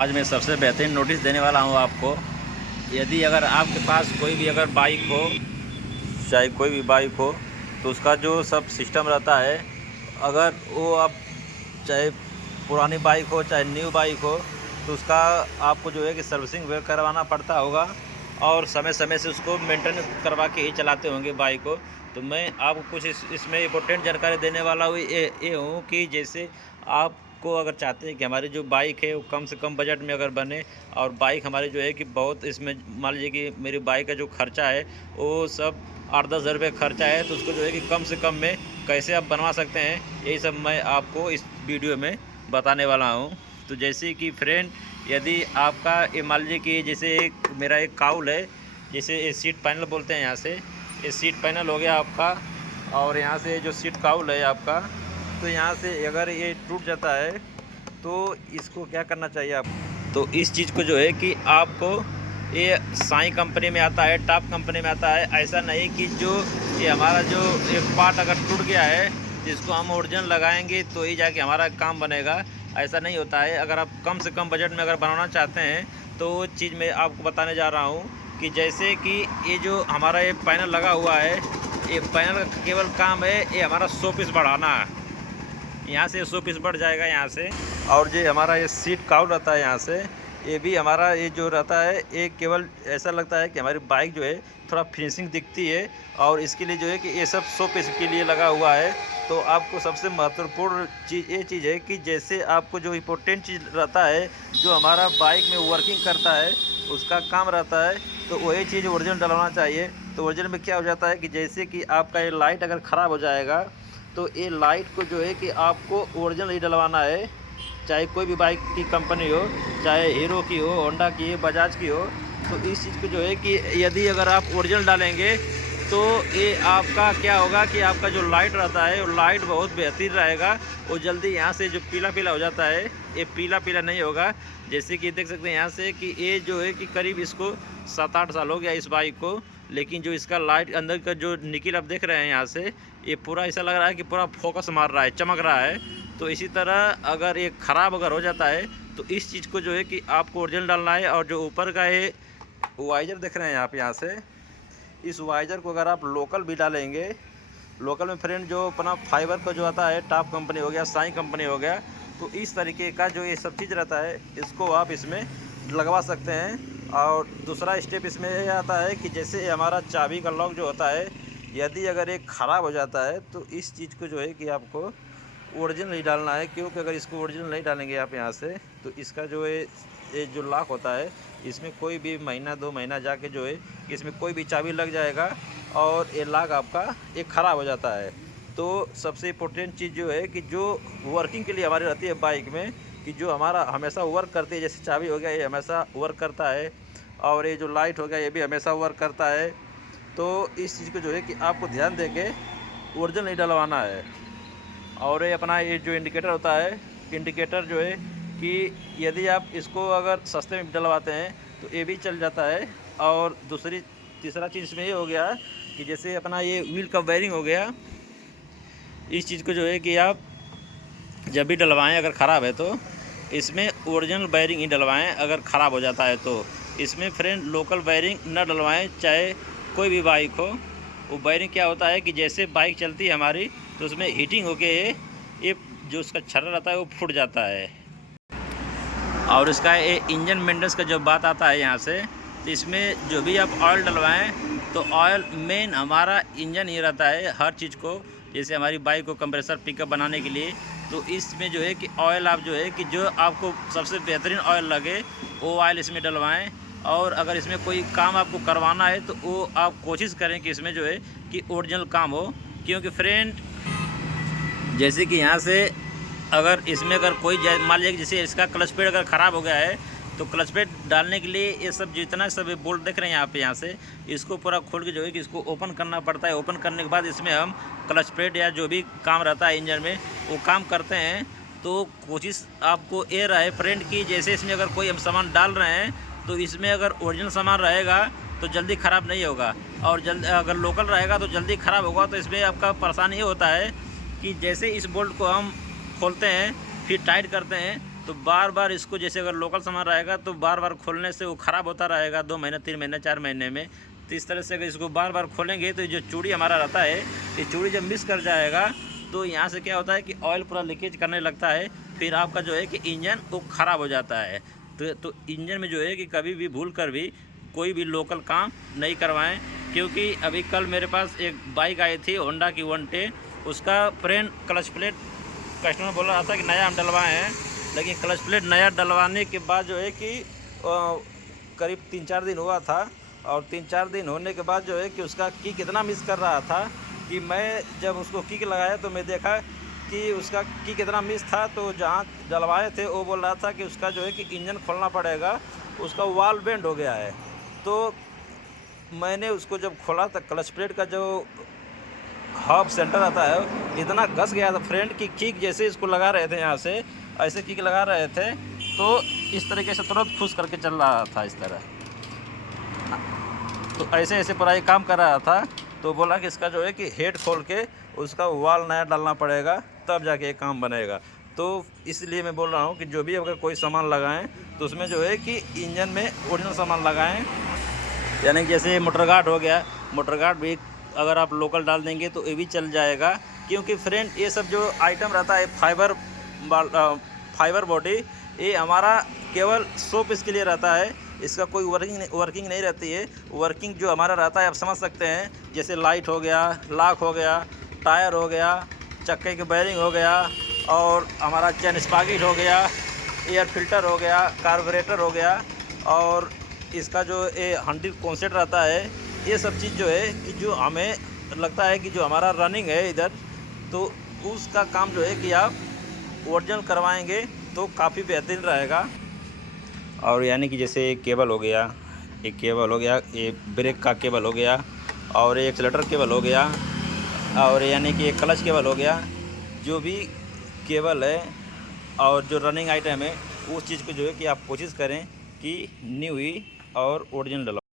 आज मैं सबसे बेहतरीन नोटिस देने वाला हूँ आपको। यदि अगर आपके पास कोई भी अगर बाइक हो, चाहे कोई भी बाइक हो, तो उसका जो सब सिस्टम रहता है, अगर वो आप चाहे पुरानी बाइक हो चाहे न्यू बाइक हो, तो उसका आपको जो है कि सर्विसिंग वगैरह करवाना पड़ता होगा और समय समय से उसको मेंटेन करवा के ही चलाते होंगे बाइक को। तो मैं आपको कुछ इसमें इम्पोर्टेंट जानकारी देने वाला हूँ। ये हूँ कि जैसे आपको अगर चाहते हैं कि हमारी जो बाइक है वो कम से कम बजट में अगर बने, और बाइक हमारी जो है कि बहुत इसमें मान लीजिए कि मेरी बाइक का जो खर्चा है वो सब 8-10 हज़ार रुपये खर्चा है, तो उसको जो है कि कम से कम में कैसे आप बनवा सकते हैं, यही सब मैं आपको इस वीडियो में बताने वाला हूँ। तो जैसे कि फ्रेंड, यदि आपका ये मान लीजिए कि जैसे मेरा एक काउल है, जैसे ये सीट पैनल बोलते हैं, यहाँ से ये सीट पैनल हो गया आपका, और यहाँ से जो सीट काउल है आपका, तो यहाँ से अगर ये टूट जाता है तो इसको क्या करना चाहिए आप, तो इस चीज़ को जो है कि आपको, ये साई कंपनी में आता है, टॉप कंपनी में आता है। ऐसा नहीं कि जो ये हमारा जो एक पार्ट अगर टूट गया है तो इसको हम ओरिजिनल लगाएंगे तो ही जाके हमारा काम बनेगा, ऐसा नहीं होता है। अगर आप कम से कम बजट में अगर बनाना चाहते हैं तो वो चीज़ मैं आपको बताने जा रहा हूँ कि जैसे कि ये जो हमारा ये पैनल लगा हुआ है, ये पैनल का केवल काम है ये हमारा 100 पीस बढ़ाना है। यहाँ से 100 पीस बढ़ जाएगा यहाँ से। और जो हमारा ये सीट काउल रहता है यहाँ से, ये भी हमारा ये जो रहता है, ये केवल ऐसा लगता है कि हमारी बाइक जो है थोड़ा फिनिशिंग दिखती है, और इसके लिए जो है कि ये सब 100 पीस के लिए लगा हुआ है। तो आपको सबसे महत्वपूर्ण चीज़ ये चीज़ है कि जैसे आपको जो इम्पोर्टेंट चीज़ रहता है, जो हमारा बाइक में वर्किंग करता है, उसका काम रहता है, तो वही चीज़ ओरिजिनल डलवाना चाहिए। तो ओरिजिनल में क्या हो जाता है कि जैसे कि आपका ये लाइट अगर ख़राब हो जाएगा, तो ये लाइट को जो है कि आपको ओरिजिनल ही डलवाना है, चाहे कोई भी बाइक की कंपनी हो, चाहे हीरो की हो, होंडा की हो, बजाज की हो। तो इस चीज़ को जो है कि यदि अगर आप ओरिजिनल डालेंगे तो ये आपका क्या होगा कि आपका जो लाइट रहता है वो लाइट बहुत बेहतरीन रहेगा। वो जल्दी यहाँ से जो पीला पीला हो जाता है, ये पीला पीला नहीं होगा। जैसे कि देख सकते हैं यहाँ से कि ये जो है कि करीब इसको 7-8 साल हो गया इस बाइक को, लेकिन जो इसका लाइट अंदर का जो निकल आप देख रहे हैं यहाँ से, ये पूरा ऐसा लग रहा है कि पूरा फोकस मार रहा है, चमक रहा है। तो इसी तरह अगर ये ख़राब अगर हो जाता है तो इस चीज़ को जो है कि आपको ओरिजिनल डालना है। और जो ऊपर का ये वाइजर देख रहे हैं आप यहाँ से, इस वाइजर को अगर आप लोकल भी डालेंगे, लोकल में फ्रेंड जो अपना फाइबर का जो आता है, टॉप कंपनी हो गया, साई कंपनी हो गया, तो इस तरीके का जो ये सब चीज़ रहता है, इसको आप इसमें लगवा सकते हैं। और दूसरा स्टेप इसमें ये आता है कि जैसे हमारा चाबी का लॉक जो होता है, यदि अगर ये ख़राब हो जाता है तो इस चीज़ को जो है कि आपको ओरिजिनल ही डालना है, क्योंकि अगर इसको ओरिजिनल नहीं डालेंगे आप यहाँ से, तो इसका जो है ये जो लॉक होता है, इसमें कोई भी महीना 2 महीना जाके जो है कि इसमें कोई भी चाबी लग जाएगा और ये लॉक आपका ये ख़राब हो जाता है। तो सबसे इम्पोर्टेंट चीज़ जो है कि जो वर्किंग के लिए हमारी रहती है बाइक में, कि जो हमारा हमेशा वर्क करती है, जैसे चाबी हो गया ये हमेशा वर्क करता है, और ये जो लाइट हो गया ये भी हमेशा वर्क करता है। तो इस चीज़ को जो है कि आपको ध्यान दे के ओरिजिनल नहीं डलवाना है। और ये अपना ये जो इंडिकेटर होता है, इंडिकेटर जो है कि यदि आप इसको अगर सस्ते में डलवाते हैं तो ये भी चल जाता है। और तीसरा चीज़ इसमें ये हो गया कि जैसे अपना ये व्हील का वायरिंग हो गया, इस चीज़ को जो है कि आप जब भी डलवाएं अगर ख़राब है तो इसमें ओरिजिनल वायरिंग ही डलवाएं। अगर ख़राब हो जाता है तो इसमें फ्रेंड लोकल वायरिंग न डलवाएं, चाहे कोई भी बाइक हो। वो वायरिंग क्या होता है कि जैसे बाइक चलती है हमारी, तो उसमें हीटिंग होके ये जो उसका छर्रा रहता है वो फूट जाता है। और इसका ये इंजन मेंटेनेंस का जो बात आता है यहाँ से, तो इसमें जो भी आप ऑयल डलवाएं, तो ऑयल मेन हमारा इंजन ही रहता है हर चीज़ को। जैसे हमारी बाइक को कंप्रेसर पिकअप बनाने के लिए, तो इसमें जो है कि ऑयल आप जो है कि जो आपको सबसे बेहतरीन ऑयल लगे वो ऑयल इसमें डलवाएं। और अगर इसमें कोई काम आपको करवाना है तो वो आप कोशिश करें कि इसमें जो है कि ओरिजिनल काम हो। क्योंकि फ्रेंड जैसे कि यहाँ से अगर इसमें अगर कोई मान लीजिए जैसे इसका क्लच पेड अगर ख़राब हो गया है, तो क्लच पेड डालने के लिए ये सब जितना सब बोल्ट देख रहे हैं यहाँ से, इसको पूरा खोल के जो है कि इसको ओपन करना पड़ता है। ओपन करने के बाद इसमें हम क्लच पेड या जो भी काम रहता है इंजन में वो काम करते हैं। तो कोशिश आपको ये रहे फ्रेंड कि जैसे इसमें अगर कोई हम सामान डाल रहे हैं तो इसमें अगर ओरिजिनल सामान रहेगा तो जल्दी ख़राब नहीं होगा, और अगर लोकल रहेगा तो जल्दी ख़राब होगा। तो इसमें आपका परेशानी ये होता है कि जैसे इस बोल्ट को हम खोलते हैं फिर टाइट करते हैं, तो बार बार इसको, जैसे अगर लोकल सामान रहेगा तो बार बार खोलने से वो ख़राब होता रहेगा 2 महीने 3 महीने 4 महीने में। तो इस तरह से अगर इसको बार बार खोलेंगे तो जो चूड़ी हमारा रहता है, ये चूड़ी जब मिस कर जाएगा तो यहाँ से क्या होता है कि ऑयल पूरा लीकेज करने लगता है। फिर आपका जो है कि इंजन वो ख़राब हो जाता है। तो इंजन में जो है कि कभी भी भूल कर भी कोई भी लोकल काम नहीं करवाएं। क्योंकि अभी कल मेरे पास एक बाइक आई थी होंडा की 110, उसका फ्रंट क्लच प्लेट कस्टमर बोल रहा था कि नया हम डलवाए हैं, लेकिन क्लच प्लेट नया डलवाने के बाद जो है कि करीब 3-4 दिन हुआ था, और 3-4 दिन होने के बाद जो है कि उसका किक इतना मिस कर रहा था कि मैं जब उसको किक लगाया तो मैं देखा कि उसका किक इतना मिस था। तो जहाँ डलवाए थे वो बोल रहा था कि उसका जो है कि इंजन खोलना पड़ेगा, उसका वाल बेंड हो गया है। तो मैंने उसको जब खोला तो क्लच प्लेट का जो हब सेंटर आता है इतना घस गया था फ्रंट की किक, जैसे इसको लगा रहे थे यहाँ से ऐसे किक लगा रहे थे तो इस तरीके से तुरंत खुश करके चल रहा था इस तरह। तो ऐसे ऐसे पूरा ये काम कर रहा था। तो बोला कि इसका जो है कि हेड खोल के उसका वाल नया डालना पड़ेगा तब जाके ये काम बनेगा। तो इसलिए मैं बोल रहा हूँ कि जो भी अगर कोई सामान लगाएं तो उसमें जो है कि इंजन में ओरिजिनल सामान लगाएं। यानी कि जैसे मोटर गार्ड हो गया, मोटर गार्ड भी अगर आप लोकल डाल देंगे तो ये भी चल जाएगा। क्योंकि फ्रेंड ये सब जो आइटम रहता है फाइबर बॉडी, ये हमारा केवल शो पीस के लिए रहता है, इसका कोई वर्किंग नहीं रहती है। वर्किंग जो हमारा रहता है आप समझ सकते हैं, जैसे लाइट हो गया, लॉक हो गया, टायर हो गया, चक्के की बेयरिंग हो गया, और हमारा चेन स्पॉकेट हो गया, एयर फिल्टर हो गया, कार्बोरेटर हो गया, और इसका जो ये हैंडल कॉन्सेप्ट रहता है, ये सब चीज़ जो है कि जो हमें लगता है कि जो हमारा रनिंग है इधर, तो उसका काम जो है कि आप ओरिजिनल करवाएंगे तो काफ़ी बेहतरीन रहेगा। और यानी कि जैसे एक केबल हो गया, एक केबल हो गया, एक ब्रेक का केबल हो गया, और एक एक्सीलरेटर केबल हो गया, और यानी कि एक क्लच केबल हो गया। जो भी केबल है और जो रनिंग आइटम है उस चीज़ को जो है कि आप कोशिश करें कि न्यू ही और ओरिजिनल डलवाएं।